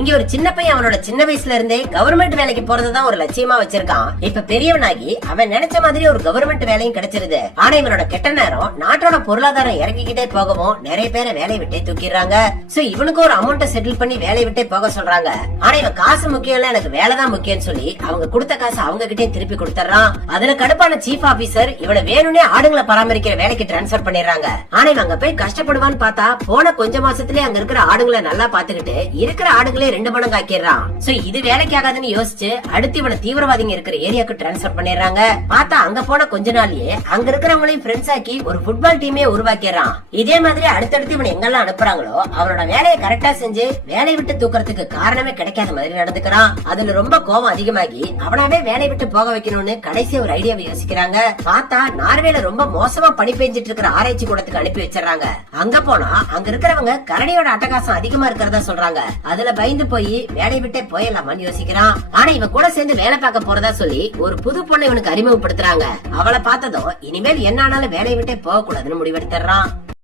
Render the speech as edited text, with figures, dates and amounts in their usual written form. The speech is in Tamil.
இங்க ஒரு சின்ன பையன் அவனோட சின்ன வயசுல இருந்தே கவர்மெண்ட் வேலைக்கு போறதுதான் ஒரு லட்சியமா வச்சிருக்கான். இப்ப பெரியவனாகி அவன் நினைச்ச மாதிரி ஒரு கவர்மெண்ட் வேலையும் கிடைச்சிருது. ஆனா இவனோட கெட்ட நேரம் நாட்டோட பொருளாதாரம் இறங்கிக்கிட்டே போகவும் நிறைய பேரை வேலையை விட்டே தூக்கிடுறாங்க. சோ இவனுக்கு ஒரு அமௌண்ட் செட்டில் பண்ணி வேலையை விட்டே போக சொல்றாங்க. ஆனா இவன் காசு முக்கியம் இல்ல, எனக்கு வேலைதான் முக்கியம் சொல்லி அவங்க கொடுத்த காசு அவங்க கிட்டே திருப்பி கொடுத்துறான். அதுல கடுப்பான சீஃப் ஆபீசர் இவனை வேணும்னே ஆடுங்களை பராமரிக்கிற வேலைக்கு டிரான்ஸ்பர் பண்ணிடுறாங்க. ஆனா இவன் அங்க போய் கஷ்டப்படுவான்னு பார்த்தா போன கொஞ்ச மாசத்துலயே அங்க இருக்கிற ஆடுங்களை நல்லா பாத்துக்கிட்டு இருக்கிற ஆடுகளே 2 மடங்கு ஆக்கிடுறான். சோ இது வேலைக்கு ஆகாதுன்னு யோசிச்சு அடுத்து இவனை தீவிரவாதிங்க இருக்கிற ஏரியாவுக்கு டிரான்ஸ்பர் பண்ணிடுறாங்க. பார்த்தா அங்க போன கொஞ்ச நாள்லயே அங்க இருக்கிறவங்களையும் ஃப்ரெண்ட்ஸ் ஆக்கி ஒரு ஃபுட்பால் டீமே உருவாக்கிடுறான். இதே மாதிரி அடுத்தடுத்து இவனை எங்கெல்லாம் அனுப்புறாங்களோ அவனோட வேலையை கரெக்டா செஞ்சு வேலையை விட்டு தூக்குறதுக்கு காரணமே கிடைக்காத மாதிரி நடந்துக்கிறான். அதுல ரொம்ப கோபம் அதிகமாகி அவனாவே வேலையை விட்டு போக வைக்கணும்னு கடைசி ஒரு ஐடியாவை யோசிக்கிறாங்க. பார்த்தா நார்வேல ரொம்ப மோசமா பனி பெஞ்சிட்டு இருக்கிற ஆராய்ச்சி கூடத்துக்கு அனுப்பி வச்சிடறாங்க. அங்க போனா அங்க இருக்கிறவங்க கரடியோட அட்டகாசம் அதிகமா இருக்கிறதா சொல்றாங்க. அதுல பயந்து போய் வேலையை விட்டே போயிடலாமான்னு யோசிக்கிறான். ஆனா இவன் கூட சேர்ந்து வேலை பார்க்க போறதா சொல்லி ஒரு புது பொண்ணை இவனுக்கு அறிமுகப்படுத்துறாங்க. அவளை பார்த்ததும் இனிமேல் என்ன ஆனாலும் வேலையை விட்டே போக கூடாதுன்னு முடிவெடுத்துறான்.